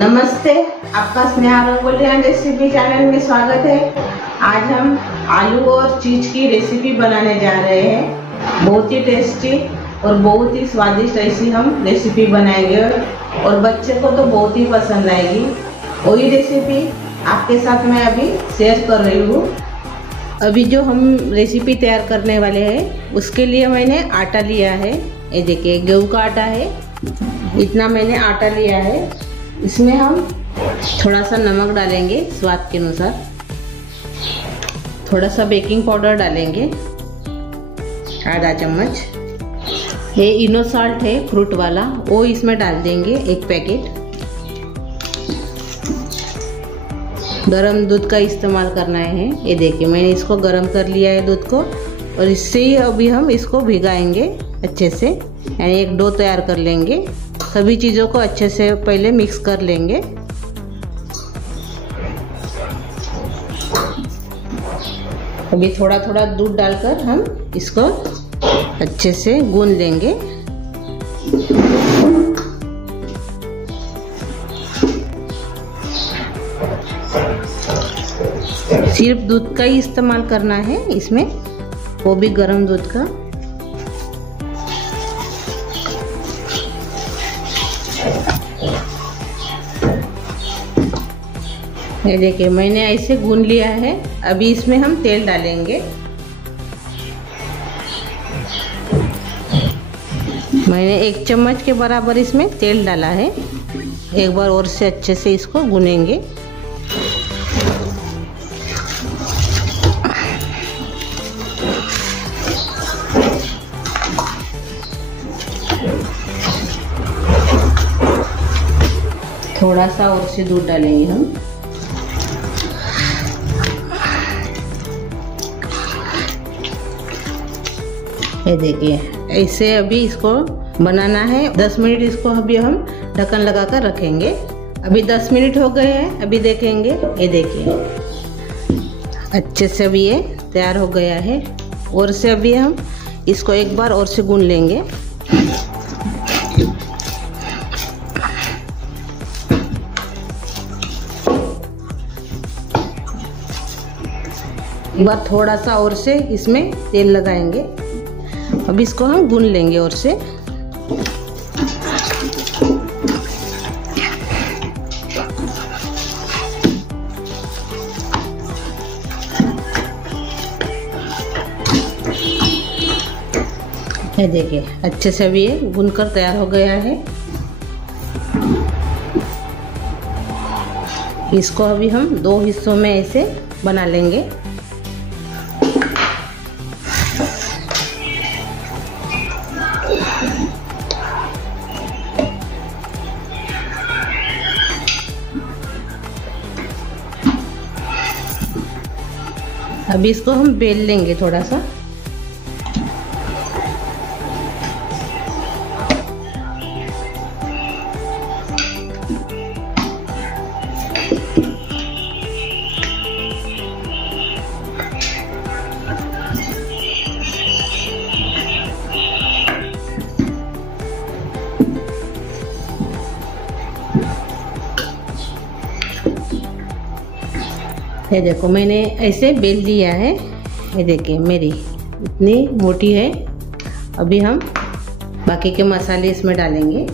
नमस्ते, आपका Sneha rangoli recipe channel में स्वागत है। आज हम आलू और चीज की रेसिपी बनाने जा रहे हैं। बहुत ही टेस्टी और बहुत ही स्वादिष्ट ऐसी हम रेसिपी बनाएंगे और बच्चे को तो बहुत ही पसंद आएगी। वही रेसिपी आपके साथ मैं अभी शेयर कर रही हूँ। अभी जो हम रेसिपी तैयार करने वाले हैं उसके लिए मैंने आटा लिया है। ये देखिए, गेहूं का आटा है। इतना मैंने आटा लिया है। इसमें हम थोड़ा सा नमक डालेंगे स्वाद के अनुसार, थोड़ा सा बेकिंग पाउडर डालेंगे आधा चम्मच। ये इनो साल्ट है फ्रूट वाला, वो इसमें डाल देंगे 1 पैकेट। गरम दूध का इस्तेमाल करना है। ये देखिए, मैंने इसको गरम कर लिया है दूध को, और इससे ही अभी हम इसको भिगाएंगे अच्छे से, यानी एक डो तैयार कर लेंगे। सभी चीज़ों को अच्छे से पहले मिक्स कर लेंगे। अभी थोड़ा थोड़ा दूध डालकर हम इसको अच्छे से गूंद लेंगे। सिर्फ दूध का ही इस्तेमाल करना है इसमें, वो भी गर्म दूध का। ये देखिए, मैंने ऐसे गूंद लिया है। अभी इसमें हम तेल डालेंगे। मैंने 1 चम्मच के बराबर इसमें तेल डाला है। एक बार और से अच्छे से इसको गूनेंगे। थोड़ा सा और से दूध डालेंगे हम। ये देखिए, ऐसे अभी इसको बनाना है। 10 मिनट इसको अभी हम ढक्कन लगाकर रखेंगे। अभी 10 मिनट हो गए हैं। अभी देखेंगे। ये देखिए, अच्छे से अभी ये तैयार हो गया है। और से अभी हम इसको एक बार और से गूंद लेंगे। एक बार थोड़ा सा और से इसमें तेल लगाएंगे। अब इसको हम गूंद लेंगे और से। ये देखिए, अच्छे से अभी ये गूंद कर तैयार हो गया है। इसको अभी हम 2 हिस्सों में ऐसे बना लेंगे। अभी इसको हम बेल लेंगे थोड़ा सा। ये देखो, मैंने ऐसे बेल लिया है। ये देखिए, मेरी इतनी मोटी है। अभी हम बाकी के मसाले इसमें डालेंगे।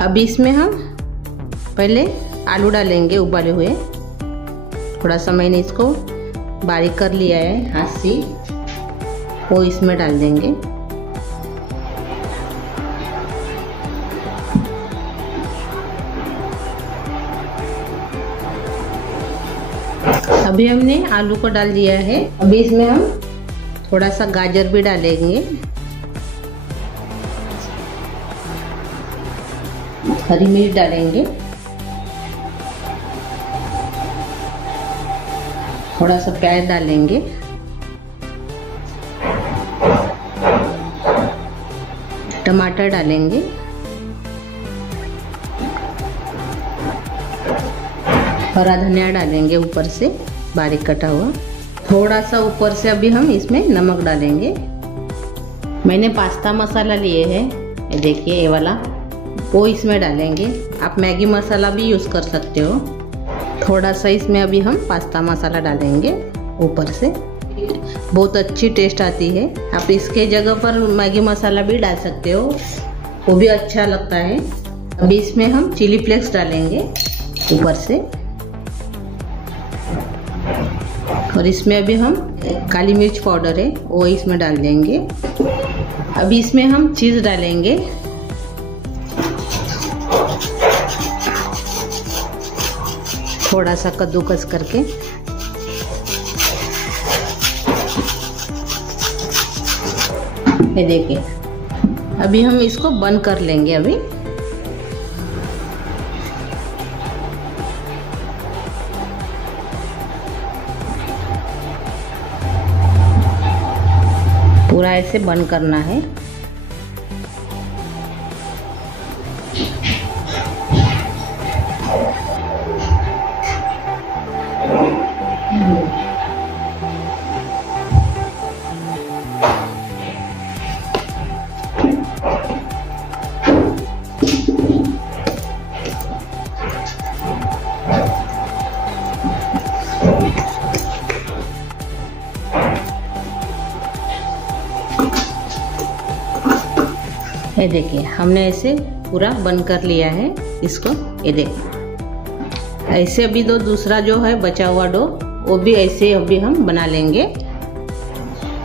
अभी इसमें हम पहले आलू डालेंगे उबाले हुए। थोड़ा सा मैंने इसको बारीक कर लिया है हाथ से, वो इसमें डाल देंगे। अभी हमने आलू को डाल दिया है। अभी इसमें हम थोड़ा सा गाजर भी डालेंगे, हरी मिर्च डालेंगे, थोड़ा सा प्याज डालेंगे, टमाटर डालेंगे, हरा धनिया डालेंगे ऊपर से बारीक कटा हुआ। थोड़ा सा ऊपर से अभी हम इसमें नमक डालेंगे। मैंने पास्ता मसाला लिए है, ये देखिए, ये वाला, वो इसमें डालेंगे। आप मैगी मसाला भी यूज़ कर सकते हो। थोड़ा सा इसमें अभी हम पास्ता मसाला डालेंगे ऊपर से, बहुत अच्छी टेस्ट आती है। आप इसके जगह पर मैगी मसाला भी डाल सकते हो, वो भी अच्छा लगता है। अभी इसमें हम चिली फ्लेक्स डालेंगे ऊपर से, और इसमें अभी हम काली मिर्च पाउडर है वो इसमें डाल देंगे। अभी इसमें हम चीज़ डालेंगे। थोड़ा सा कद्दूकस करके ये देखिए। अभी हम इसको बंद कर लेंगे। अभी पूरा ऐसे बंद करना है। ये देखिए हमने ऐसे पूरा बंद कर लिया है इसको। ये देखिए ऐसे अभी तो दूसरा जो है बचा हुआ डो वो भी ऐसे अभी हम बना लेंगे।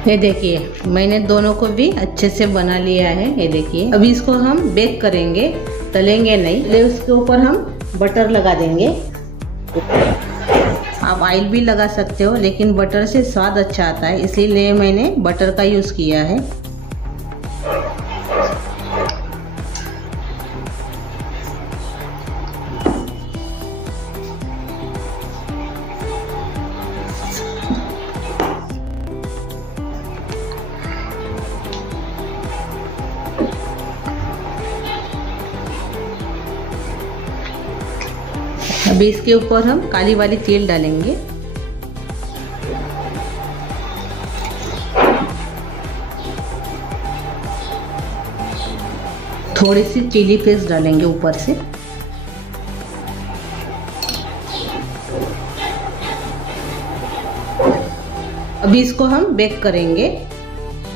ये देखिए मैंने दोनों को भी अच्छे से बना लिया है। ये देखिए अभी इसको हम बेक करेंगे, तलेंगे नहीं। ले उसके ऊपर हम बटर लगा देंगे। आप ऑयल भी लगा सकते हो, लेकिन बटर से स्वाद अच्छा आता है, इसीलिए मैंने बटर का यूज़ किया है। अभी इसके ऊपर हम काली वाली तेल डालेंगे। थोड़ी सी चिली फ्लेक्स डालेंगे ऊपर से। अभी इसको हम बेक करेंगे।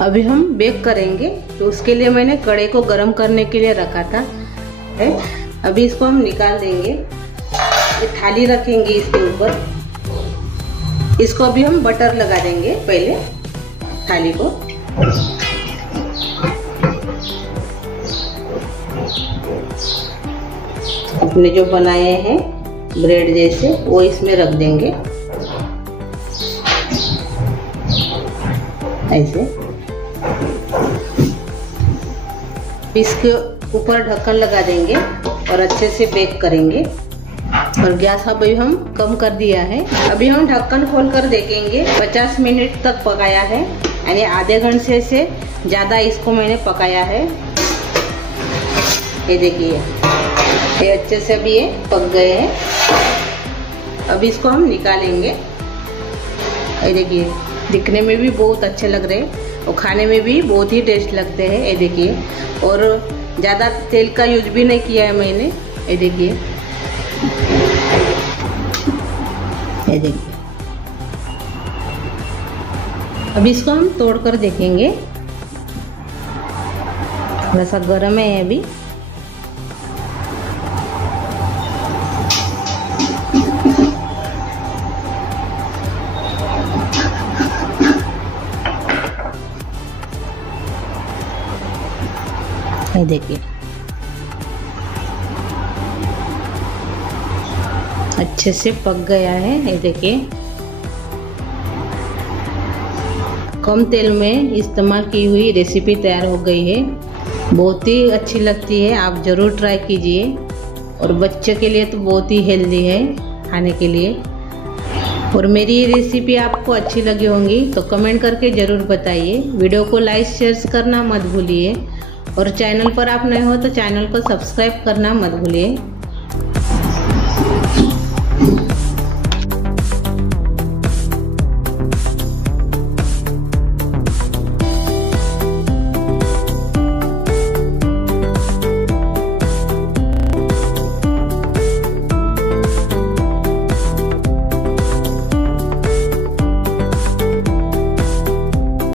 अभी हम बेक करेंगे तो उसके लिए मैंने कढ़ाई को गर्म करने के लिए रखा था। अभी इसको हम निकाल देंगे। ये थाली रखेंगे इसके ऊपर। इसको अभी हम बटर लगा देंगे पहले थाली को। अपने जो बनाए हैं ब्रेड जैसे वो इसमें रख देंगे ऐसे। इसके ऊपर ढक्कन लगा देंगे और अच्छे से बेक करेंगे। और गैस अभी हम कम कर दिया है। अभी हम ढक्कन खोल कर देखेंगे। 50 मिनट तक पकाया है, यानी आधे घंटे से ज़्यादा इसको मैंने पकाया है। ये देखिए ये अच्छे से अभी ये पक गए हैं। अभी इसको हम निकालेंगे। ये देखिए दिखने में भी बहुत अच्छे लग रहे हैं और खाने में भी बहुत ही टेस्ट लगते हैं। ये देखिए, और ज़्यादा तेल का यूज भी नहीं किया है मैंने। ये देखिए, ये देखिए। अभी इसको हम तोड़ कर देखेंगे। थोड़ा सा गर्म है अभी। ये देखिए अच्छे से पक गया है। ये देखिए कम तेल में इस्तेमाल की हुई रेसिपी तैयार हो गई है। बहुत ही अच्छी लगती है, आप ज़रूर ट्राई कीजिए। और बच्चे के लिए तो बहुत ही हेल्दी है खाने के लिए। और मेरी ये रेसिपी आपको अच्छी लगी होंगी तो कमेंट करके ज़रूर बताइए। वीडियो को लाइक शेयर करना मत भूलिए, और चैनल पर आप नए हो तो चैनल को सब्सक्राइब करना मत भूलिए।